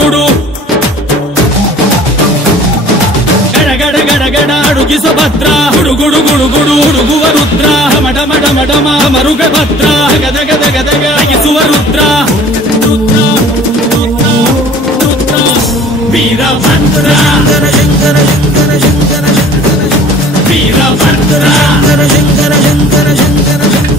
గుడు గడ గడ గడ అడుగి సుభద్ర గుడు గుడు గుడు గుడు ఉడుగువ రుద్ర మడ మడ మడ మరుగ భద్ర గద గద గద గసువ రుద్ర రుద్ర రుద్ర రుద్ర వీరభద్ర శంకర శంకర శంకర శంకర శంకర వీరభద్ర శంకర శంకర శంకర శంకర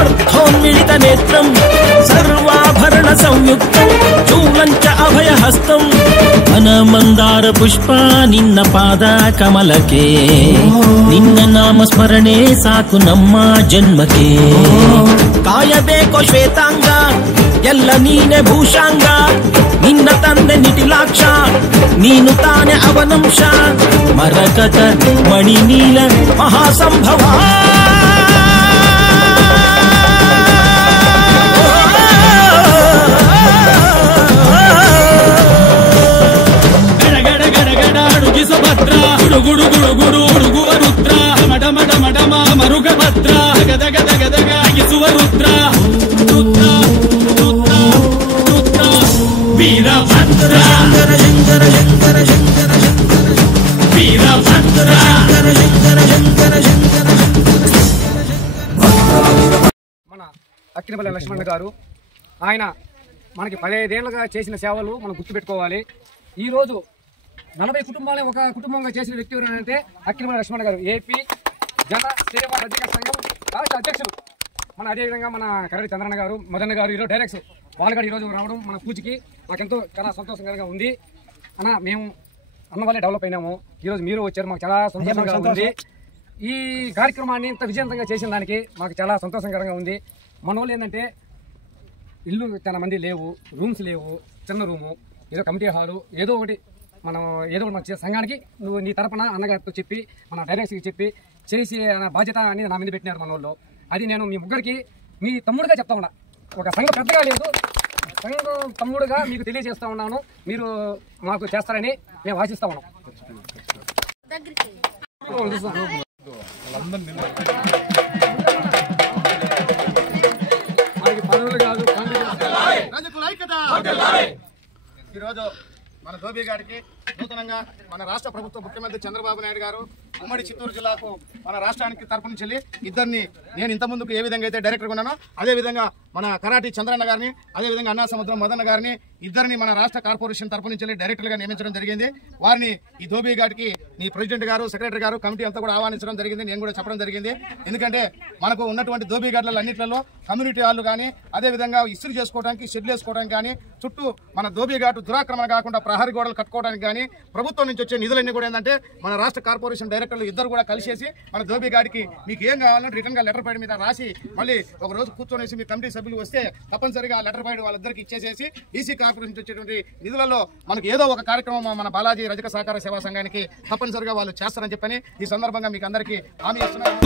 అర్థోన్మిళిత నేత్రం సర్వాభరణ సంయుక్తం చూలంచ అభయహస్తం వనమందార పుష్ప నిన్న పాద కమలకే నిన్న నామస్మರಣೆ ಸಾಕು ನಮ್ಮ ಜನ್ಮಕ್ಕೆ ಕಾಯಬೇಕೋ ಶ್ವೇತಾಂಗ ಎಲ್ಲ ನೀನೆ ಭೂಷಾಂಗ ನಿನ್ನ ತಂದೆ ನಿಟಿಲಾಕ್ಷ ನೀನು ತಾನೆ ಅವನಂಶ ಮರಕತ ಮಣಿನೀಲ ಮಹಾಸಂಭವ గుడు గుడు గుడు గుడు ఉడుగువ రుద్ర మడ మడ మడ మరుగ భద్ర గద గద గద గసువ రుద్ర రుద్ర రుద్ర రుద్ర వీరభద్ర శంకర శంకర శంకర శంకర శంకర వీరభద్ర శంకర శంకర శంకర శంకర మన అక్కినపల్లి లక్ష్మణ్ గారు ఆయన మనకి 15 ఏళ్లుగా చేసిన సేవలు మనం గుర్తుపెట్టుకోవాలి. ఈరోజు 40 కుటుంబాలే ఒక కుటుంబంగా చేసిన వ్యక్తి ఎవరంటే అక్కినపల్లి లక్ష్మణ్ గారు, ఏపీ జన సేవా రజక సంఘం రాష్ట్ర అధ్యక్షులు. మన అదేవిధంగా మన కరడి చంద్రన్న గారు, మదన్ గారు ఈరోజు డైరెక్ట్స్ వాళ్ళు కూడా ఈరోజు రావడం మన పూజకి మాకెంతో చాలా సంతోషంగా ఉంది. అన్న మేము అన్న వల్లే డెవలప్ అయినాము, ఈరోజు మీరు వచ్చారు, మాకు చాలా సంతోషంగా ఉంది. ఈ కార్యక్రమాన్ని ఇంత విజయవంతంగా చేసిన దానికి మాకు చాలా సంతోషకరంగా ఉంది. మన వాళ్ళు ఏంటంటే ఇల్లు చాలా మంది లేవు, రూమ్స్ లేవు, చిన్న రూము, ఏదో కమిటీ హాలు ఏదో ఒకటి మనం ఏదో ఒకటి మన సంఘానికి నువ్వు నీ తరపున అన్నగారితో చెప్పి మన డైరెక్టర్కి చెప్పి చేసి బాధ్యత అని నా మీద పెట్టినారు మన వాళ్ళు. అది నేను మీ ముగ్గురికి మీ తమ్ముడుగా చెప్తా ఉన్నా, ఒక సంఘ పెద్దగా లేదు, సంఘం తమ్ముడుగా మీకు తెలియజేస్తా ఉన్నాను. మీరు మాకు చేస్తారని మేము ఆశిస్తా ఉన్నాం. ఈరోజు మన ధోబీ గారికి నూతనంగా మన రాష్ట్ర ప్రభుత్వ ముఖ్యమంత్రి చంద్రబాబు నాయుడు గారు ఉమ్మడి చిత్తూరు జిల్లాకు మన రాష్ట్రానికి తరపున చెల్లి ఇద్దరిని నేను ఇంత ముందుకు ఏ విధంగా అయితే డైరెక్టర్గా ఉన్నానో అదేవిధంగా మన కరాటి చంద్రన్న గారిని, అదేవిధంగా అన్నా సముద్రం మదన్న గారిని ఇద్దరిని మన రాష్ట్ర కార్పొరేషన్ తరపు నుంచి డైరెక్టర్గా నియమించడం జరిగింది. వారిని ఈ ధోబీ గారికి నీ ప్రెసిడెంట్ గారు, సెక్రటరీ గారు, కమిటీ అంతా కూడా ఆహ్వానించడం జరిగింది. నేను కూడా చెప్పడం జరిగింది. ఎందుకంటే మనకు ఉన్నటువంటి ధోబీ గార్డుల అన్నింటిలో కమ్యూనిటీ హాళ్ళు కానీ, అదేవిధంగా ఇస్త్రీ చేసుకోవడానికి, షెడ్లు వేసుకోవడానికి కానీ, చుట్టూ మన ధోబీ ఘాటు దురాక్రమణ కాకుండా ప్రహరీ గోడలు కట్టుకోవడానికి కానీ ప్రభుత్వం నుంచి వచ్చే నిధులన్నీ కూడా ఏంటంటే మన రాష్ట్ర కార్పొరేషన్ డైరెక్టర్లు ఇద్దరు కూడా కలిసేసి మన ధోబీ గారికి మీకు ఏం కావాలని రిటర్న్ గా లెటర్ ప్యాడ్ మీద రాసి మళ్ళీ ఒక రోజు కూర్చొనేసి మీ కమిటీ సభ్యులు వస్తే తప్పనిసరిగా లెటర్ ప్యాడ్ వాళ్ళిద్దరికి ఇచ్చేసేసి ఈసీ కార్పొరేషన్ వచ్చేటువంటి నిధులలో మనకు ఏదో ఒక కార్యక్రమం మన బాలాజీ రజక సహకార సేవా సంఘానికి తప్పనిసరిగా వాళ్ళు చేస్తారని చెప్పని ఈ సందర్భంగా మీకు అందరికీ హామీ ఇస్తున్నాను.